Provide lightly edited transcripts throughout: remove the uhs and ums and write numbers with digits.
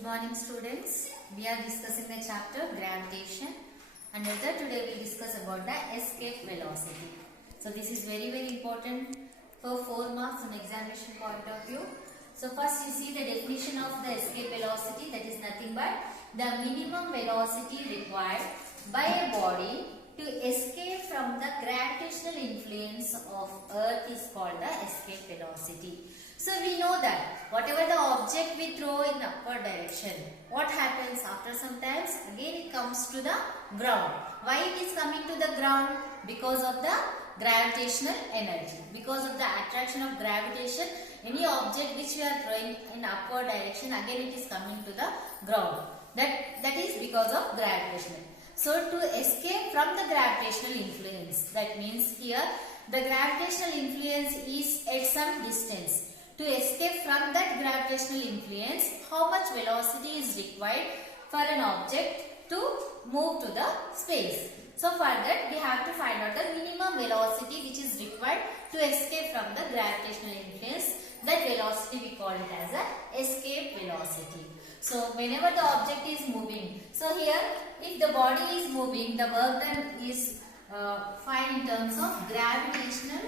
Good morning students. We are discussing the chapter gravitation, and today we discuss about the escape velocity. So this is very important for 4 marks on examination point of view. So first you see the definition of the escape velocity, that is nothing but the minimum velocity required by a body to escape from the gravitational influence of earth is called the escape velocity. So we know that whatever the object we throw in upward direction, what happens after some times? Again it comes to the ground. Why it is coming to the ground? Because of the gravitational energy. Because of the attraction of gravitation, any object which we are throwing in upward direction, again it is coming to the ground. That is because of gravitational. So to escape from the gravitational influence, that means here the gravitational influence is at some distance. To escape from that gravitational influence, how much velocity is required for an object to move to the space? So for that we have to find out the minimum velocity which is required to escape from the gravitational influence. That velocity we call it as a escape velocity. So whenever the object is moving, so here if the body is moving, the work done is fine in terms of gravitational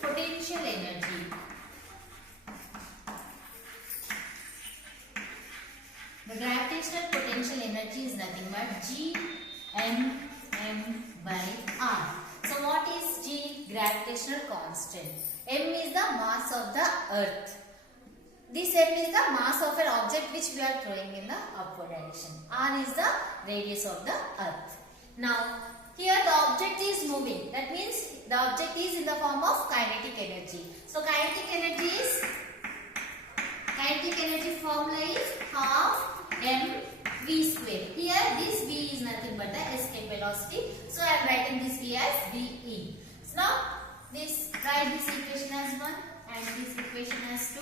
potential energy. The gravitational potential energy is nothing but Gm by R. So what is G? Gravitational constant. M is the mass of the earth. This M is the mass of an object which we are throwing in the upward direction. R is the radius of the earth. Now here the object is moving. That means the object is in the form of kinetic energy. So kinetic energy formula is half mv square. Here this v is nothing but the escape velocity. So I am writing this v as ve. So now write this equation as 1 and this equation as 2.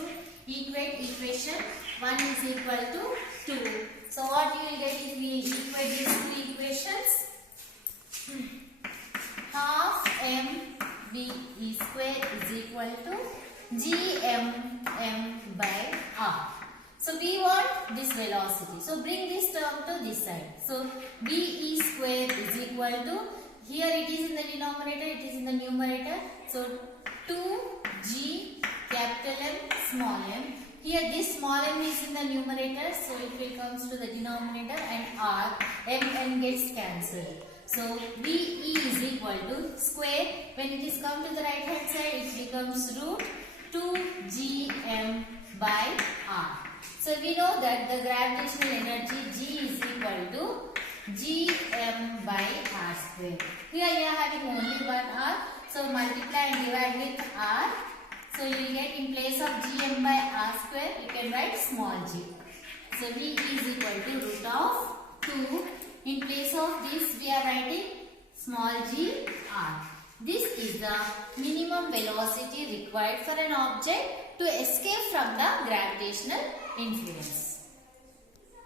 Equate equation 1 is equal to 2. So what you will get if we equate these two equations? Half mv square is equal to gmm by r. So we want this velocity. So bring this term to this side. So ve square is equal to, here it is in the denominator, it is in the numerator. So 2g capital M small m. Here this small m is in the numerator, so it will comes to the denominator, and r, m gets cancelled. So ve is equal to square. When it is come to the right hand side, it becomes root 2gm by r. So we know that the gravitational energy G is equal to gm by r square. Here you are having only one r, so multiply and divide with r. So you will get, in place of gm by r square, you can write small g. So v is equal to root of 2. In place of this we are writing small g r. This is the minimum velocity required for an object to escape from the gravitational influence.